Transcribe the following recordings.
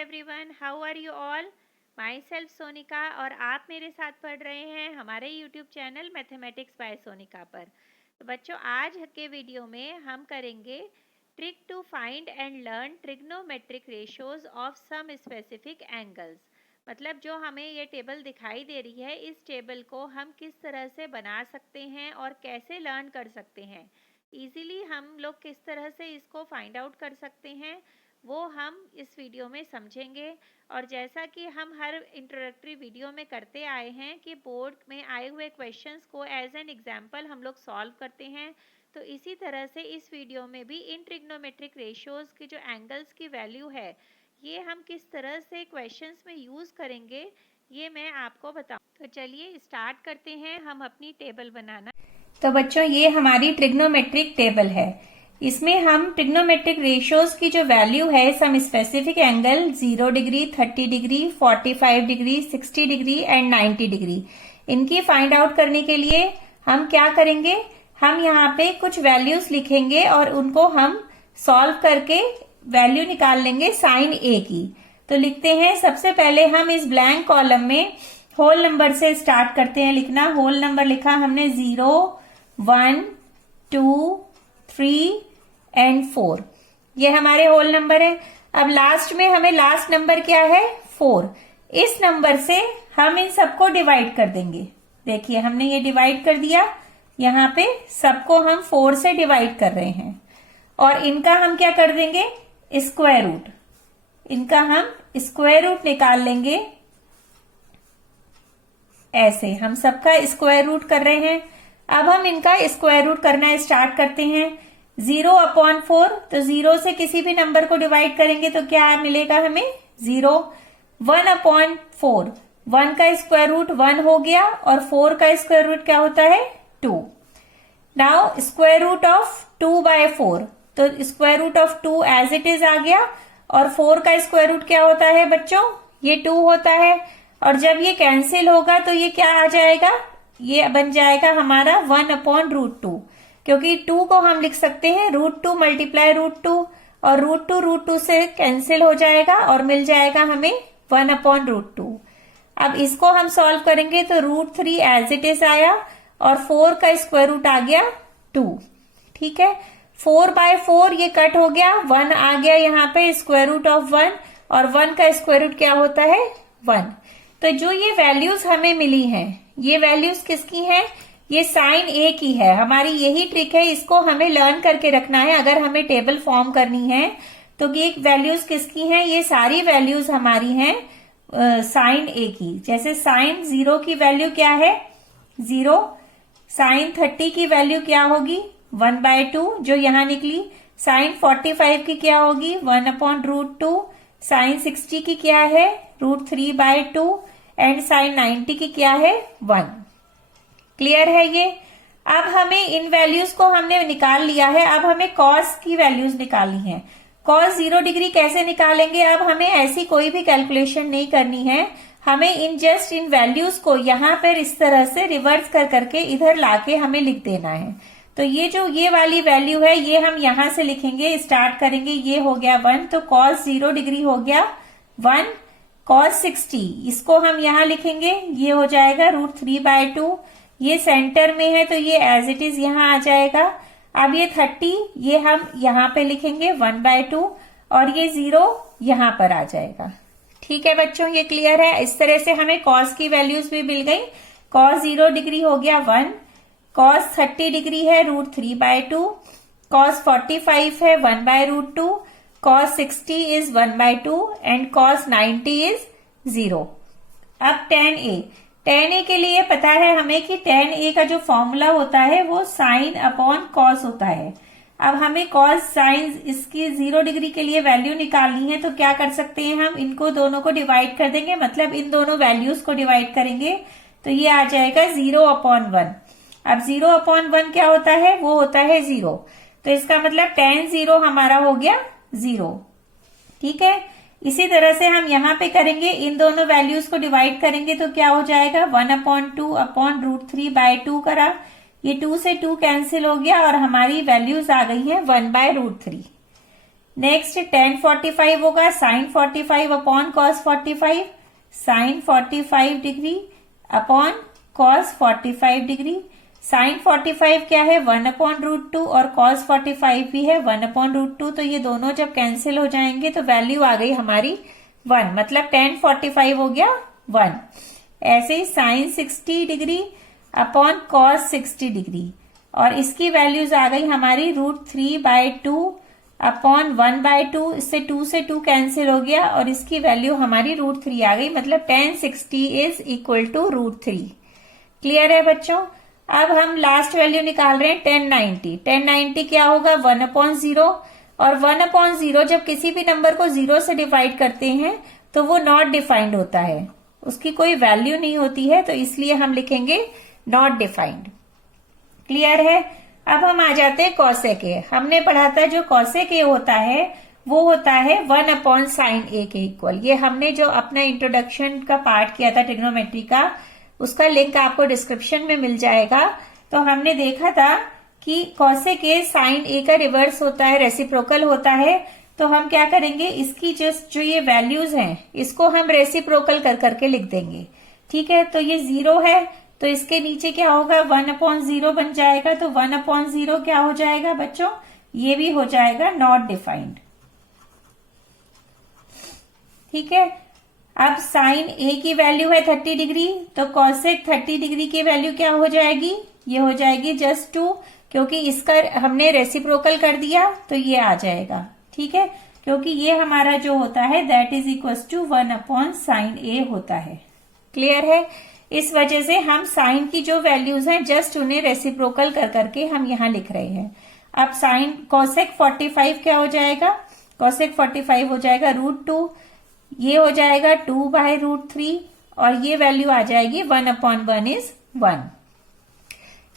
Everyone, how are you all. Myself Sonika और आप मेरे साथ पढ़ रहे हैं हमारे YouTube channel mathematics by Sonika पर। तो बच्चों, आज के वीडियो में हम करेंगे trick to find and learn trigonometric ratios of some specific angles. मतलब जो हमें ये टेबल दिखाई दे रही है, इस टेबल को हम किस तरह से बना सकते हैं और कैसे लर्न कर सकते हैं, इजीली हम लोग किस तरह से इसको फाइंड आउट कर सकते हैं, वो हम इस वीडियो में समझेंगे। और जैसा कि हम हर इंट्रोडक्टरी वीडियो में करते आए हैं कि बोर्ड में आए हुए क्वेश्चंस को एज एन एग्जाम्पल हम लोग सॉल्व करते हैं, तो इसी तरह से इस वीडियो में भी इन ट्रिग्नोमेट्रिक रेशियोज की जो एंगल्स की वैल्यू है, ये हम किस तरह से क्वेश्चंस में यूज़ करेंगे, ये मैं आपको बताऊँ। तो चलिए स्टार्ट करते हैं हम अपनी टेबल बनाना। तो बच्चों, ये हमारी ट्रिग्नोमेट्रिक टेबल है। इसमें हम ट्रिग्नोमेट्रिक रेशियोज की जो वैल्यू है some specific angle 0 degree, 30 degree, 45 degree, 60 degree and 90 degree, इनकी फाइंड आउट करने के लिए हम क्या करेंगे, हम यहाँ पे कुछ वैल्यूज लिखेंगे और उनको हम सॉल्व करके वैल्यू निकाल लेंगे साइन ए की। तो लिखते हैं, सबसे पहले हम इस ब्लैंक कॉलम में होल नंबर से स्टार्ट करते हैं लिखना। होल नंबर लिखा हमने 0, 1, 2, 3 एंड 4, ये हमारे होल नंबर है। अब लास्ट में हमें लास्ट नंबर क्या है, 4। इस नंबर से हम इन सबको डिवाइड कर देंगे। देखिए, हमने ये डिवाइड कर दिया, यहाँ पे सबको हम 4 से डिवाइड कर रहे हैं और इनका हम क्या कर देंगे, स्क्वायर रूट। इनका हम स्क्वायर रूट निकाल लेंगे। ऐसे हम सबका स्क्वायर रूट कर रहे हैं। अब हम इनका स्क्वायर रूट करना स्टार्ट करते हैं। 0/4, तो 0 से किसी भी नंबर को डिवाइड करेंगे तो क्या मिलेगा हमें, 0। 1/4, 1 का स्क्वायर रूट 1 हो गया और 4 का स्क्वायर रूट क्या होता है, 2। नाउ स्क्वायर रूट ऑफ 2/4, तो square root of 2 as it is आ गया और 4 का स्क्वायर रूट क्या होता है बच्चों, ये 2 होता है। और जब ये कैंसिल होगा तो ये क्या आ जाएगा, ये बन जाएगा हमारा 1/√2, क्योंकि 2 को हम लिख सकते हैं √2 मल्टीप्लाई √2 और √2 से कैंसिल हो जाएगा और मिल जाएगा हमें 1/√2। अब इसको हम सॉल्व करेंगे तो √3 एज इट इज आया और 4 का स्क्वायर रूट आ गया 2। ठीक है, 4/4 ये कट हो गया, 1 आ गया यहाँ पे स्क्वायर रूट ऑफ 1 और 1 का स्क्वायर रूट क्या होता है, 1। तो जो ये वैल्यूज हमें मिली हैं, ये वैल्यूज किसकी हैं, ये साइन ए की है। हमारी यही ट्रिक है, इसको हमें लर्न करके रखना है अगर हमें टेबल फॉर्म करनी है। तो ये वैल्यूज किसकी हैं, ये सारी वैल्यूज हमारी हैं साइन ए की। जैसे साइन 0 की वैल्यू क्या है, 0। साइन 30 की वैल्यू क्या होगी, 1/2 जो यहां निकली। साइन 45 की क्या होगी, 1/√2। साइन 60 की क्या है, √3/2 एंड साइन 90 की क्या है, 1। क्लियर है ये। अब हमें इन वैल्यूज को हमने निकाल लिया है, अब हमें कॉस की वैल्यूज निकालनी है। कॉस 0 डिग्री कैसे निकालेंगे, अब हमें ऐसी कोई भी कैलकुलेशन नहीं करनी है, हमें इन वैल्यूज को यहाँ पर इस तरह से रिवर्स कर करके इधर लाके हमें लिख देना है। तो ये जो ये वाली वैल्यू है, ये हम यहां से लिखेंगे, स्टार्ट करेंगे, ये हो गया 1, तो कॉस 0 डिग्री हो गया 1। कॉस 60, इसको हम यहां लिखेंगे, ये हो जाएगा √3/2। ये सेंटर में है तो ये एज इट इज यहां आ जाएगा। अब ये 30, ये हम यहां पे लिखेंगे 1/2 और ये 0 यहां पर आ जाएगा। ठीक है बच्चों, ये क्लियर है। इस तरह से हमें कॉस की वैल्यूज भी मिल गई। कॉस 0 डिग्री हो गया 1, कॉस 30 डिग्री है √3/2, कॉस 45 है 1/√2, cos 60 is 1/2 and cos 90 is 0। अब tan a के लिए पता है हमें कि tan a का जो फॉर्मूला होता है वो sin/cos होता है। अब हमें cos साइन इसकी 0 डिग्री के लिए वैल्यू निकालनी है, तो क्या कर सकते हैं, हम इनको दोनों को डिवाइड कर देंगे, मतलब इन दोनों वैल्यूज को डिवाइड करेंगे तो ये आ जाएगा 0/1। अब 0/1 क्या होता है, वो होता है 0, तो इसका मतलब tan 0 हमारा हो गया 0। ठीक है, इसी तरह से हम यहाँ पे करेंगे, इन दोनों वैल्यूज को डिवाइड करेंगे तो क्या हो जाएगा, 1/2/√3/2 करा, ये 2 से 2 कैंसिल हो गया और हमारी वैल्यूज आ गई हैं 1/√3। नेक्स्ट tan 45 होगा sin 45 upon cos 45, sin 45 degree upon cos 45 degree. sin 45 क्या है 1/√2 और cos 45 भी है 1/√2, तो ये दोनों जब कैंसिल हो जाएंगे तो वैल्यू आ गई हमारी 1, मतलब tan 45 हो गया 1। ऐसे ही sin 60 degree upon cos 60 degree, और इसकी वैल्यूज आ गई हमारी √3/2 अपॉन 1/2, इससे 2 से 2 कैंसिल हो गया और इसकी वैल्यू हमारी √3 आ गई, मतलब tan 60 is equal to √3। Clear है बच्चों? अब हम लास्ट वैल्यू निकाल रहे हैं tan 90। tan 90 क्या होगा 1/0, और 1/0 जब किसी भी नंबर को 0 से डिवाइड करते हैं तो वो नॉट डिफाइंड होता है, उसकी कोई वैल्यू नहीं होती है, तो इसलिए हम लिखेंगे नॉट डिफाइंड। क्लियर है? अब हम आ जाते हैं cosec a। हमने पढ़ा था जो cosec a होता है वो होता है 1/sin a के इक्वल। ये हमने जो अपना इंट्रोडक्शन का पार्ट किया था ट्रिग्नोमेट्री का, उसका लिंक आपको डिस्क्रिप्शन में मिल जाएगा। तो हमने देखा था कि cosec a sin a का रिवर्स होता है, रेसिप्रोकल होता है। तो हम क्या करेंगे, इसकी जो ये वैल्यूज हैं इसको हम रेसिप्रोकल कर करके लिख देंगे। ठीक है, तो ये 0 है तो इसके नीचे क्या होगा 1/0 बन जाएगा, तो 1/0 क्या हो जाएगा बच्चों, ये भी हो जाएगा नॉट डिफाइंड। ठीक है, अब साइन a की वैल्यू है 30 डिग्री, तो cosec 30 डिग्री की वैल्यू क्या हो जाएगी, ये हो जाएगी जस्ट 2, क्योंकि इसका हमने रेसिप्रोकल कर दिया तो ये आ जाएगा। ठीक है, क्योंकि ये हमारा जो होता है that is equal to 1/sin a होता है। क्लियर है? इस वजह से हम साइन की जो वैल्यूज हैं जस्ट उन्हें रेसिप्रोकल कर करके हम यहां लिख रहे हैं। अब साइन cosec 45 क्या हो जाएगा, cosec 45 हो जाएगा √2, ये हो जाएगा 2/√3, और ये वैल्यू आ जाएगी 1/1 is 1।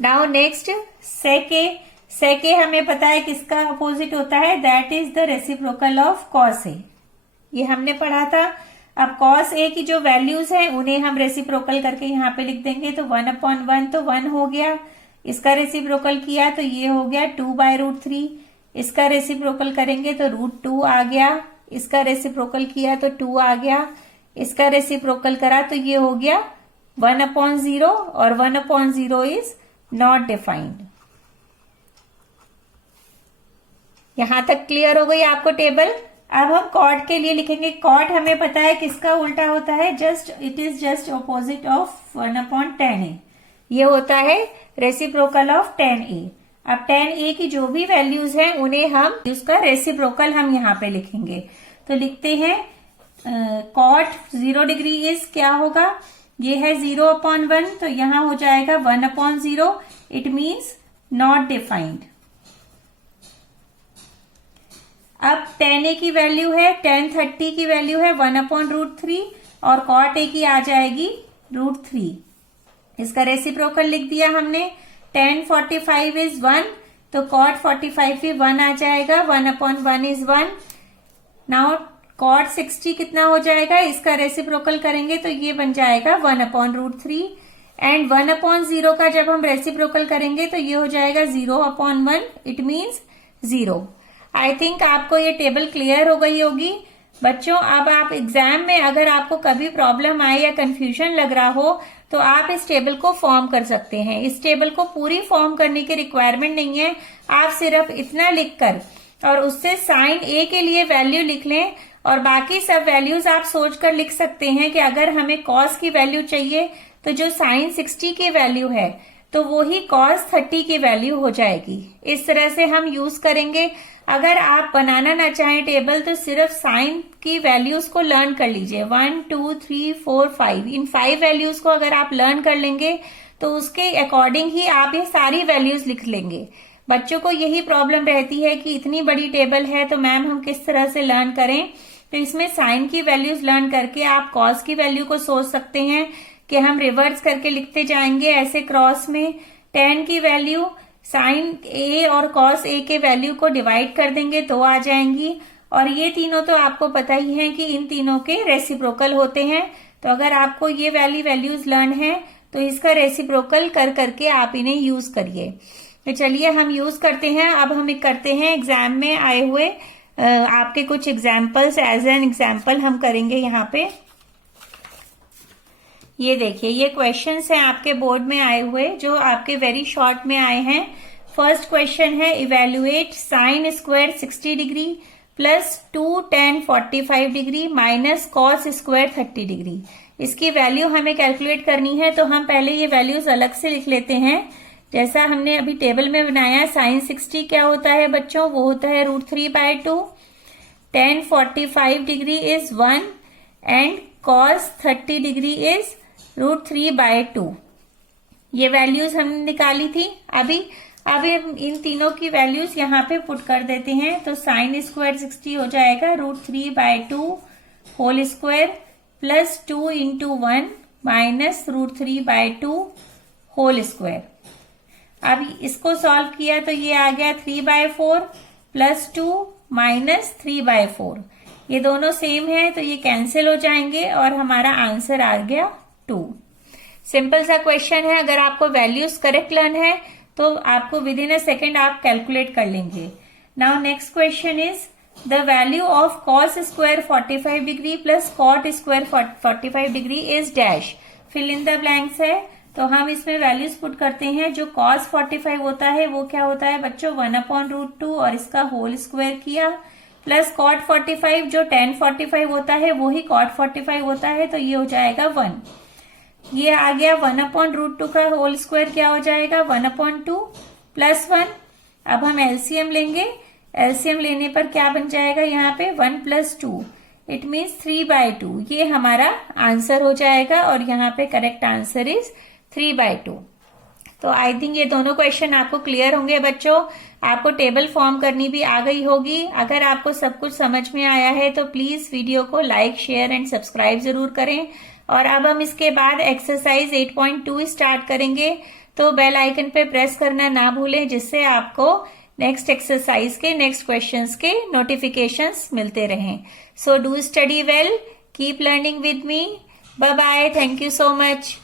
Now next sec a। sec a हमें पता है किसका अपोजिट होता है, that is the reciprocal of cos a, ये हमने पढ़ा था। अब cos a की जो वैल्यूज हैं उन्हें हम रेसिप्रोकल करके यहाँ पे लिख देंगे, तो 1/1 तो 1 हो गया, इसका रेसिप्रोकल किया तो ये हो गया 2/√3, इसका रेसिप्रोकल करेंगे तो √2 आ गया, इसका रेसिप्रोकल किया तो 2 आ गया, इसका रेसिप्रोकल करा तो ये हो गया 1/0, और 1/0 इज नॉट डिफाइंड। यहां तक क्लियर हो गई आपको टेबल? अब हम कॉट के लिए लिखेंगे। कॉट हमें पता है किसका उल्टा होता है, it is just opposite of 1/tan a, ये होता है रेसिप्रोकल ऑफ tan a। अब tan a की जो भी वैल्यूज हैं उन्हें हम उसका रेसिप्रोकल हम यहाँ पे लिखेंगे, तो लिखते हैं कॉट 0 डिग्री इज क्या होगा, ये है 0/1, तो यहां हो जाएगा 1/0, इट मीन्स नॉट डिफाइंड। अब tan a की वैल्यू है, tan 30 की वैल्यू है 1/√3, और cot a की आ जाएगी √3, इसका रेसिप्रोकल लिख दिया हमने। tan 45 इज 1, तो cot 45 भी 1 आ जाएगा, 1/1 इज 1। नाउ cot 60 कितना हो जाएगा, इसका रेसिप्रोकल करेंगे तो ये बन जाएगा 1/√3, एंड 1/0 का जब हम रेसिप्रोकल करेंगे तो ये हो जाएगा 0/1, इट मीन्स 0। आई थिंक आपको ये टेबल क्लियर हो गई होगी बच्चों। अब आप एग्जाम में अगर आपको कभी प्रॉब्लम आए या कंफ्यूजन लग रहा हो तो आप इस टेबल को फॉर्म कर सकते हैं। इस टेबल को पूरी फॉर्म करने की रिक्वायरमेंट नहीं है, आप सिर्फ इतना लिखकर और उससे साइन a के लिए वैल्यू लिख लें, और बाकी सब वैल्यूज आप सोचकर लिख सकते हैं कि अगर हमें कॉस की वैल्यू चाहिए तो जो साइन 60 की वैल्यू है तो वो ही cos 30 की वैल्यू हो जाएगी। इस तरह से हम यूज करेंगे। अगर आप बनाना ना चाहें टेबल तो सिर्फ साइन की वैल्यूज को लर्न कर लीजिए, 1 2 3 4 5, इन 5 वैल्यूज को अगर आप लर्न कर लेंगे तो उसके अकॉर्डिंग ही आप ये सारी वैल्यूज लिख लेंगे। बच्चों को यही प्रॉब्लम रहती है कि इतनी बड़ी टेबल है तो मैम हम किस तरह से लर्न करें, तो इसमें साइन की वैल्यूज लर्न करके आप कॉस की वैल्यू को सोच सकते हैं कि हम रिवर्स करके लिखते जाएंगे ऐसे क्रॉस में। tan की वैल्यू साइन a और कॉस a के वैल्यू को डिवाइड कर देंगे तो आ जाएंगी, और ये तीनों तो आपको पता ही है कि इन तीनों के रेसिप्रोकल होते हैं। तो अगर आपको ये वैल्यूज लर्न है तो इसका रेसिप्रोकल कर करके आप इन्हें यूज करिए। तो चलिए हम यूज करते हैं। अब हम करते हैं एग्जाम में आए हुए आपके कुछ एग्जाम्पल्स एज एन एग्जाम्पल हम करेंगे यहाँ पे। ये देखिए, ये क्वेश्चंस हैं आपके बोर्ड में आए हुए जो आपके वेरी शॉर्ट में आए हैं। फर्स्ट क्वेश्चन है evaluate sine square 60 degree plus 2 tan 45 degree minus cos square 30 degree. इसकी वैल्यू हमें कैलकुलेट करनी है, तो हम पहले ये वैल्यूज अलग से लिख लेते हैं। जैसा हमने अभी टेबल में बनाया, साइन 60 क्या होता है बच्चों, वो होता है √3/2, tan 45 degree is 1 and cos 30 degree is √3/2। ये वैल्यूज हमने निकाली थी। अभी हम इन तीनों की वैल्यूज यहाँ पे पुट कर देते हैं, तो साइन स्क्वायर 60 हो जाएगा √3/2 whole square plus 2 × 1 minus √3/2 whole square. अब इसको सॉल्व किया तो ये आ गया 3/4 प्लस 2 माइनस 3/4। ये दोनों सेम है तो ये कैंसिल हो जाएंगे और हमारा आंसर आ गया 2। सिंपल सा क्वेश्चन है। अगर आपको वैल्यूज करेक्ट लर्न है तो आपको विद इन अ सेकेंड आप कैलकुलेट कर लेंगे। Now next question is the value of cos square 45 degree plus cot square 45 degree is dash. Fill in the blanks है, तो हम इसमें वैल्यूज पुट करते हैं। जो cos 45 होता है वो क्या होता है बच्चों, 1/√2 और इसका होल स्क्वायर किया, प्लस cot 45 जो tan 45 होता है वो ही cot 45 होता है, तो ये हो जाएगा 1। ये आ गया 1/√2 का होल स्क्वायर क्या हो जाएगा 1/2 प्लस 1। अब हम एलसीएम लेंगे। एलसीएम लेने पर क्या बन जाएगा यहाँ पे 1 + 2, इट मीन्स 3/2। ये हमारा आंसर हो जाएगा और यहाँ पे करेक्ट आंसर इज 3/2। तो आई थिंक ये दोनों क्वेश्चन आपको क्लियर होंगे बच्चों। आपको टेबल फॉर्म करनी भी आ गई होगी। अगर आपको सब कुछ समझ में आया है तो प्लीज वीडियो को लाइक, शेयर एंड सब्सक्राइब जरूर करें। और अब हम इसके बाद एक्सरसाइज 8.2 स्टार्ट करेंगे, तो बेल आइकन पे प्रेस करना ना भूलें, जिससे आपको नेक्स्ट एक्सरसाइज के नेक्स्ट क्वेश्चंस के नोटिफिकेशंस मिलते रहें। So do study well, keep learning with me. Bye bye, thank you so much.